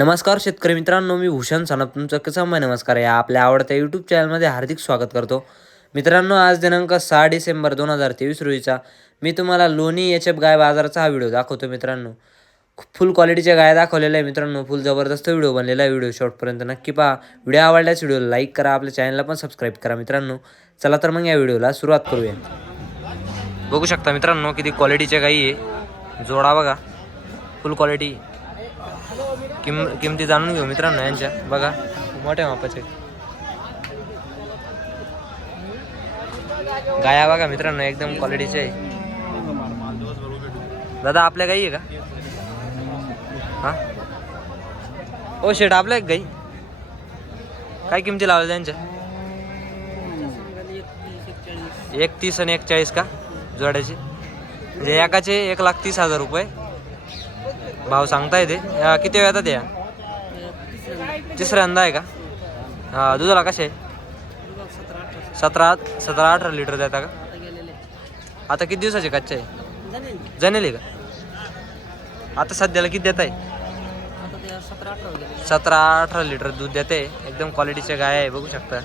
नमस्कार शेतकरी मित्रांनो मी भूषण सानप. तुमचं कसं मय नमस्कार. या आपल्या आवडत्या यूट्यूब चॅनलमध्ये हार्दिक स्वागत करतो. मित्रांनो आज दिनांक सहा डिसेंबर दोन हजार तेवीस रोजीचा मी तुम्हाला लोणी एच एफ गाय बाजाराचा हा व्हिडिओ दाखवतो मित्रांनो. फुल क्वालिटीच्या गाय दाखवलेल्या आहे मित्रांनो. फुल जबरदस्त व्हिडिओ बनलेला आहे. व्हिडिओ शॉर्टपर्यंत नक्की पहा. व्हिडिओ आवडल्यास व्हिडिओला लाईक करा. आपल्या चॅनलला पण सबस्क्राईब करा मित्रांनो. चला तर मग या व्हिडिओला सुरुवात करूया. बघू शकता मित्रांनो किती क्वालिटीच्या गाई आहे. जोडा बघा. फुल क्वालिटी किम किमती जाणून घेऊ मित्रांनो यांच्या. बघा मोठ्या मापाचे. गाया बघा मित्रांनो एकदम क्वालिटीचे आहे. दादा आपल्या गाई आहे का? हा? ओ शेट आपल्या एक गाई. काय किमती लावल्या त्यांच्या? एकतीस आणि एकचाळीस का? जोड्याचे. म्हणजे एकाचे एक लाख तीस हजार रुपये. भाव सांगता येते किती वेळ येतात या? तिसऱ्यांदा आहे का? हा दुधाला कसे? सतरा सतरा अठरा लिटर देता का? आता किती दिवसाचे कच्चे आहे? जनेल का? आता सध्याला किती देत आहे सतरा अठरा लिटर दूध देते. एकदम क्वालिटीच्या गाय आहे बघू शकता.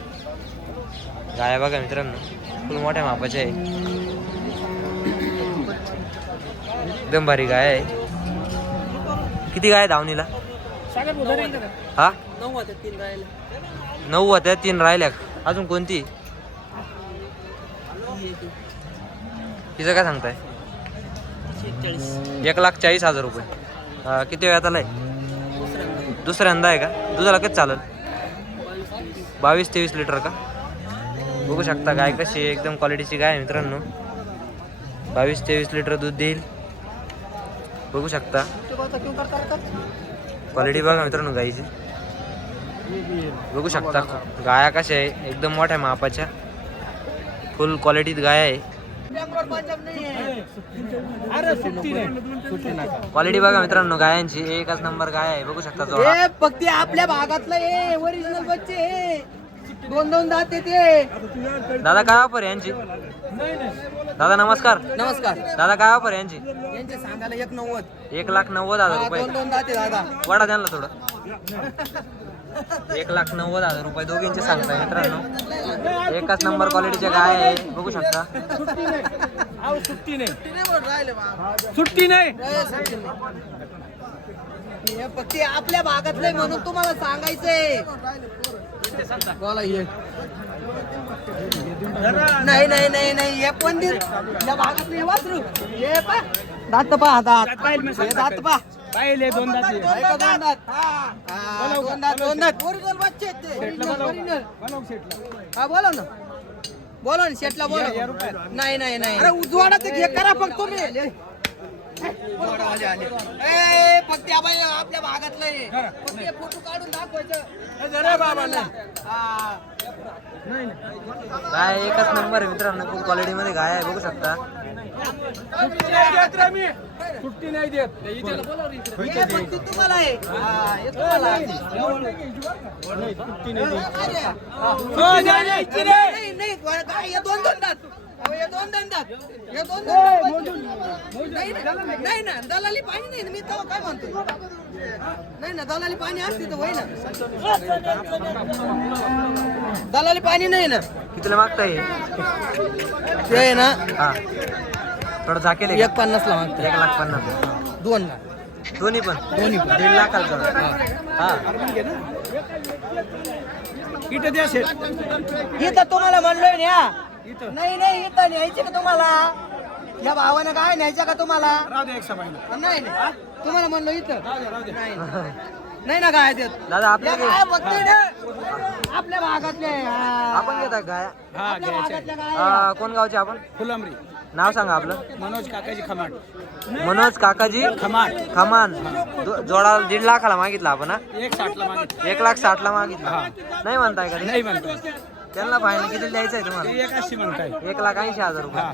गाय बघा मित्रांनो. फुल मोठ्या मापाच्या आहे. एकदम भारी गाय आहे. किती गाय आहे धावणीला हा? नऊ होत्या तीन राहिल्या. अजून कोणती? तिचं काय सांगताय? एक लाख चाळीस हजार रुपये. हा, किती वेळात आलाय दुसऱ्यांदा आहे का? दुधाला किती चालेल? बावीस तेवीस लिटर का? बघू शकता गाय कशी एकदम क्वालिटीची गाय आहे मित्रांनो. बावीस तेवीस लिटर दूध देईल. बघू शकता. क्वालिटी बघा मित्रांनो गाईची बघू शकता गाया कशा आहे? एकदम मोठ्या मापाच्या. फुल क्वालिटीत गाय आहे. क्वालिटी बघा मित्रांनो गायांची. एकच नंबर गाय आहे. बघू शकता आपल्या भागातलं ओरिजिनल बच्चे दोन दोन दात ते दादा काय वापर यांची? दादा नमस्कार. नमस्कार. दादा काय वापर यांची? यांचे सांगायला एक नव्वद. एक लाख नव्वद हजार रुपये. दोन दोन दाते दादा. वाढा त्यांना थोडं. एक लाख नव्वद हजार रुपये दोघींचे सांगताय मित्रांनो. एकच नंबर क्वालिटीच्या गाय आहे. बघू शकता. सुट्टी नाही. सुट्टी नाही हे आपल्या भागातलं आहे म्हणून तुम्हाला सांगायचंय. नाही नाही नाही नाही. हे पण या भागातलं हे वासरू. हे पा. दात पा दात हे दात पा. पाहिले दोन दाती दोन दात, दोन दात. हा, दोन दात दोन दात. ओरिजिनल बच्चे आहेत ते. ओरिजिनल हा बोला ना. बोला ना शेटला बोला. नाही नाही नाही. अरे उजवाडा ते घे करा फक्त तुम्ही. फक्त आपल्या भागातलं आहे. फक्त फोटो काढून दाखवायचं बाबा एकच नंबर आहे मित्रांनो खूप क्वालिटी मध्ये गाय आहे बघू शकता सुट्टी नाही देत तुम्हाला आहे नाही, दोन दोन हे दोन दोन नाही ना, ना दलाली पाणी नाही ना, मी तेव्हा काय म्हणतो नाही ना दलाली पाणी असते तर ना दलाली पाणी नाही ना. कितीला मागताय? ते आहे ना हा. थोडं झाकेल एक पन्नास ला मागतो? एक लाख पन्नास. दोन लाख दोन्ही पण? दोन्ही पण. दीड लाखाला जोडा. हा. इथं द्या शेट इथं तुम्हाला म्हणलोय न्या नाही नाही इथं न्यायचे का तुम्हाला? या भावानं काय न्यायचं का तुम्हाला? राहू दे एक सबाईला नाही नाही. तुम्हाला म्हणलो इथं. नाही. नाही ना काय देत? दादा आपल्या ना आपल्या भागातले. आपण घेता गाय हा आपल्या घ्यायचे भागातल्या गाय हा, कोण गावचे आपण? फुलंबरी. नाव सांगा आपलं. मनोज काकाजी खमाट मनोज काकाजी खमाट खमान दो- जोडा दीड लाखाला मागितला आपण हा? एक साठला मागे एक लाख साठला मागितला. नाही म्हणताय का ते? नाही म्हणतो त्यांना फायनल किती द्यायचं आहे तुम्हाला? एक अशी म्हणताय. एक लाख ऐंशी हजार रुपये. हा.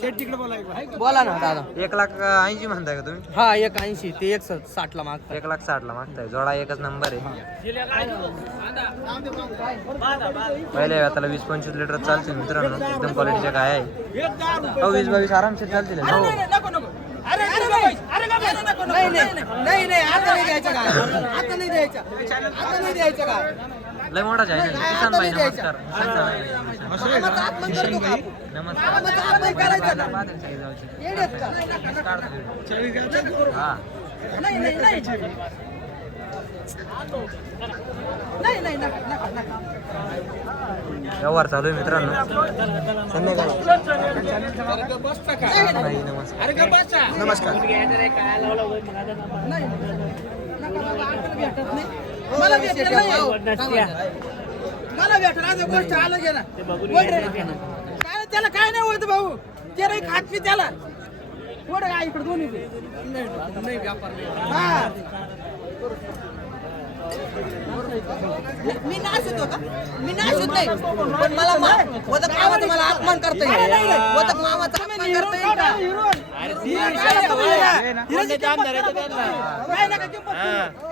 शेट तिकडे बोलायचं बोला ना दादा. एक लाख ऐंशी म्हणताय का तुम्ही? हा एक ऐंशी ते एक साठ ला मागतात एक लाख साठला मागताय. जोडा एकच नंबर आहे. पहिले त्याला वीस पंचवीस लिटर चालतील मित्रांनो. एकदम क्वालिटीच्या गाय आहे. हो वीस बावीस आरामशीर चालतील. हो. नाही. नाही नाही. आता नाही द्यायचं काय? आता नाही द्यायचं. आता नाही द्यायचं काय? लय मोठा चॅनल किसान भाई नमस्कार. हा व्यवहार चालू आहे मित्रांनो. नाही नमस्कार. नमस्कार. मला भेटेल नाही. मला भेटल असं गोष्ट आलं गे ना. बोल रे. काय त्याला काय नाही होत भाऊ? ते नाही खात पी त्याला. कोण काय इकडे दोन्ही बी. नाही नाही, व्यापार नाही. हा मी नाचत होता मी नाचत नाही. पण मला मा- वदक मामाचा मला अपमान करता येईल वदक मामाचा अपमान करता येईल का? काय नका किंमत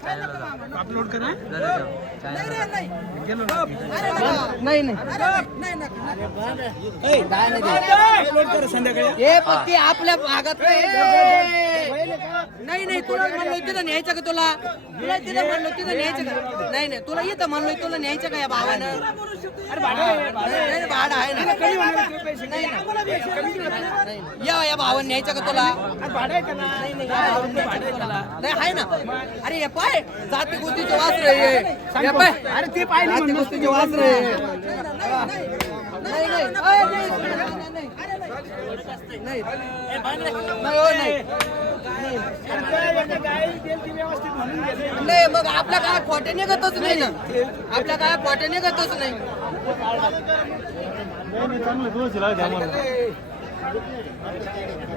अपलोड करा नाही रे, नाही. अरे नका. नाही नाही नाही नका, नका. अपलोड करा संध्याकाळी हे पण ते आपल्या भागात नाही नाही नाही तुला म्हणलो तिथं न्यायचं का तुला तुला तिथं म्हणलो तिथं न्यायचं का नाही नाही तुला इथं म्हणलो तुला न्यायचं का या भावानं अरे भाडं भाडं आहे ना नाही ना. नाही. या या भावानं न्यायचं का तुला नाही या आहे ना अरे हे पाय जाती हे. पाय. अरे ते पाहिलं जाती म्हणून. गोष्टीचे वासर आहे नाही नाही अय, नाही नाही नाही नाही नाही हो, नाही. नाही मग आपल्या काय खोटे निघतच नाही ना. आपल्या काय खोटे निघतच नाही.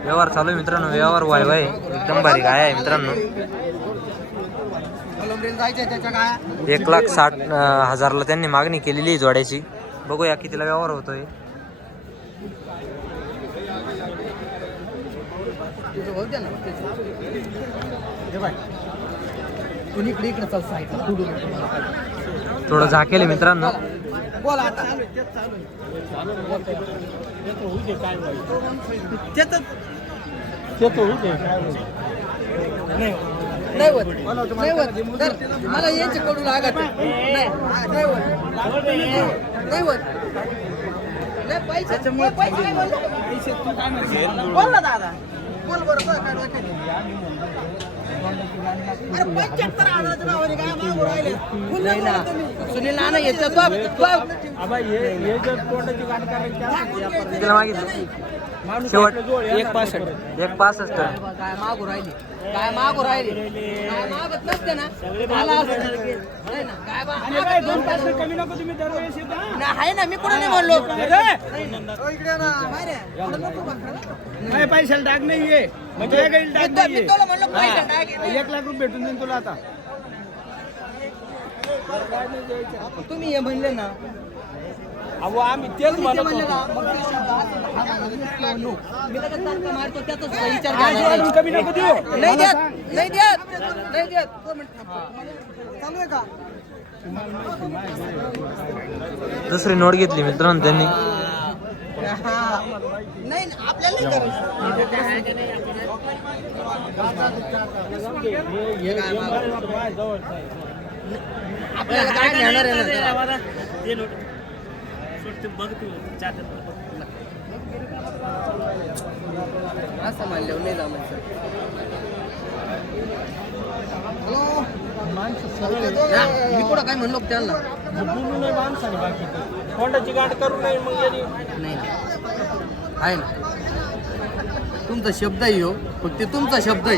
व्यवहार चालू आहे मित्रांनो. व्यवहार वाय वाय एकदम भारी काय आहे मित्रांनो कलमरीन जायचं त्याच्या काय एक लाख साठ हजारला त्यांनी मागणी केलेली आहे जोड्याची. बघूया कितीला व्यवहार होतोय. थोडं झाकेल मित्रांनो. बोल आता. त्याचं नाही होत. नाही होत. तर मला यायचे कडू लागत नाही. नाही होत. नाही होत. बोललो? बोल ना दादा. बोल बरं बोल, काय सुनील नाना याच्यात बघ, बघ. मागितलं शेवट एक पासष्ट एक पासष्ट. काय मागू राहिली? काय मागू राहिली? काय मागत नसते ना? आला असतं. नाही ना? काय बा- मागत दोन नसते. तास कमी नको तुम्ही दरवेळेस येता. नाही, आहे ना मी कुठं नाही म्हणलो पैशाला डाग नाहीये. म्हणजे एक लाख रुपये भेटून देईन तुला आता. तुम्ही हे म्हणले ना. अहो आम्ही तेच म्हणत म्हणले ना होतो. कमी नको देऊ. नाही देत नाही देत नाही देत. आहे का? दुसरी नोट घेतली मित्रांनो त्यांनी. हा. नाही आपल्याला नाही करायचं. हे काय मागं? आपल्याला काय घेणार आहे ना? असं म्हणल्यावर नाही जमायचं हॅलो? मी कुठं काय म्हणलो त्यांना? बोलू नाही माणसाने बाकी कोंडाची गाठ करू नये मग नाही. आहे ना. तुमचा शब्द आहे हो फक्त तुमचा शब्द आहे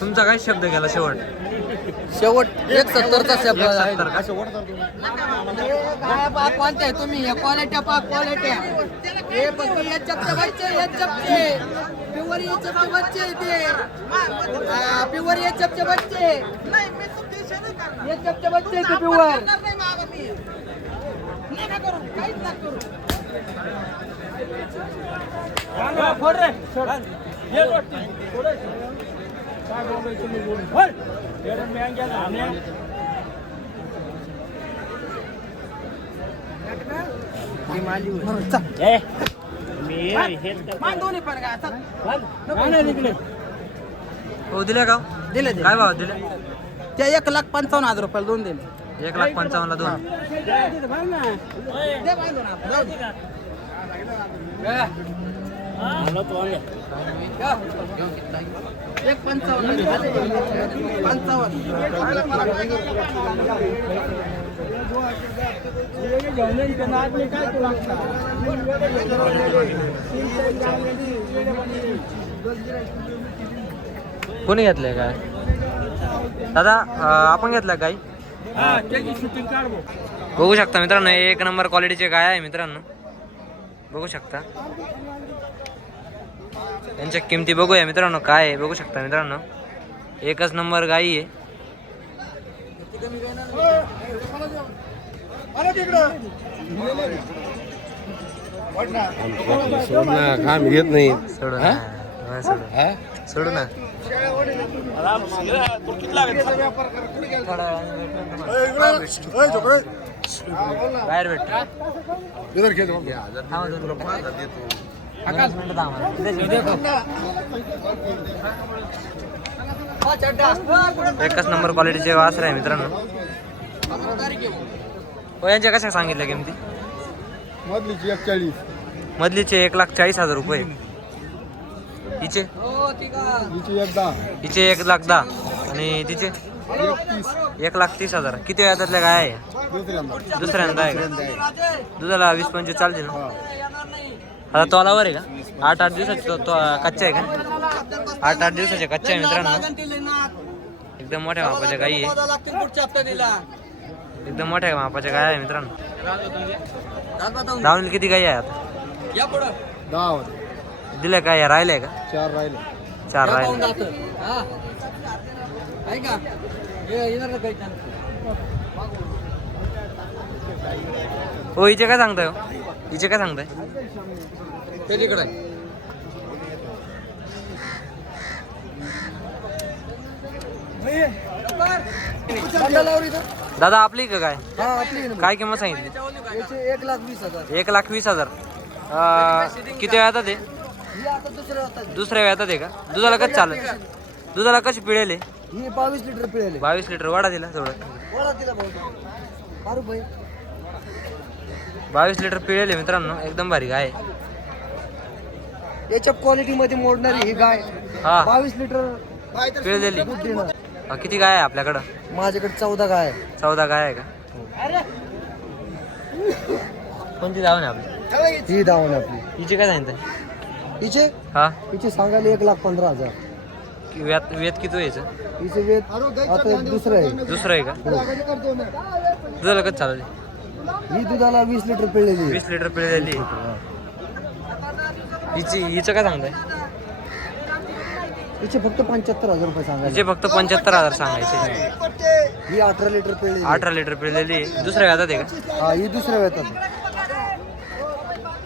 तुमचा काय शब्द गेला शेवट? शेवट एक सत्तरचा शब्द आहे. सत्तर का? काय पा कोणत्या आहे तुम्ही? या क्वालिट्या पा क्वालिट्या हे फक्त या चपचे बच्चे चपचे प्युअर ये चपचे बच्चे आहे ते. हा, प्युअर ये चपचे बच्चे चपचे ते हो दिले का दिले काय भाव दिले त्या एक लाख पंचावन्न हजार रुपयाला दोन दिले एक लाख पंचावन्नला दोन दे आपण, जाऊ दे. एक पंचावन्न कोणी घेतलंय काय? दादा आपण घेतलं काय? बघू शकता मित्रांनो हे एक नंबर क्वालिटीचे काय आहे मित्रांनो. बघू शकता. त्यांच्या किमती बघूया मित्रांनो काय आहे बघू शकता मित्रांनो. एकच नंबर गाई आहे. काम घेत नाही सोडू ना. हा, सोडू. सोडू ना. थोडा वेळाने भेटू. बाहेर भेटतो इधर खेळ थांबा दोन मिनिटं. एकच नंबर क्वालिटीचे वासर आहे मित्रांनो. हो यांच्या कशा सांगितल्या किमती? मधलीची एकचाळीस. मधलीचे एक लाख चाळीस हजार रुपये. हिचे? हिची एक दहा. हिचे एक लाख दहा. आणि तिचे? एक लाख तीस हजार. किती वेळातल्या काय आहे? दुसऱ्यांदा. दुसऱ्यांदा आहे दुधाला वीस पंचवीस चालते ना? आता तोलावर आहे का? आठ आठ दिवसाचे तो कच्चा आहे का? आठ आठ दिवसाचे कच्चा आहे मित्रांनो. एकदम मोठ्या मापाच्या गाई आहे. एकदम मोठ्या मापाच्या गाय आहे मित्रांनो. धावून किती गाई आहे आता? दहा दिल्या काय राहिल्या का? चार राहिले. चार राहिले हा. हिचे काय सांगताय हो? हिचे काय सांगताय? ते तिकडे. दादा आपली का काय? हा. काय किंमत सांगितली? एक लाख वीस हजार. एक लाख वीस हजार. किती आहे ही? आता दुसऱ्या दुसऱ्या वेळात आहे का? दुधाला कसं चालत दुधाला कशी पिळेल बावीस लिटर पिळेल बावीस लिटर वाढा दिला थोडं भाऊ. बावीस लिटर पिळेल मित्रांनो एकदम भारी गाय. आहे. याच्या क्वालिटी मध्ये मोडणारी ही गाय. हा. बावीस लिटर पिळलेली अं, किती गाय आहे आपल्याकडं? माझ्याकडे चौदा गाय आहे. चौदा गाय आहे का? कोणती जाऊ आपली? ही धावण आपली. हिचे काय सांगितलं हिचे? हा. हिचे सांगायला एक लाख पंधरा हजार. कि- वेत वेत किती व्हायचं हिचे? वेत आता दुसरं आहे. दुसरं आहे का? दुधाला कसं चालवली ही दुधाला वीस लिटर पिळलेली. वीस लिटर पिळलेली. हिची हिचं काय सांगताय? हिचे फक्त पंच्याहत्तर हजार रुपये सांगायचे. हिचे फक्त पंच्याहत्तर हजार सांगायचे. ही अठरा लिटर पिळलेली. अठरा लिटर पिळलेली. दुसऱ्या व्याजात आहे का? हा ही दुसऱ्या वेतात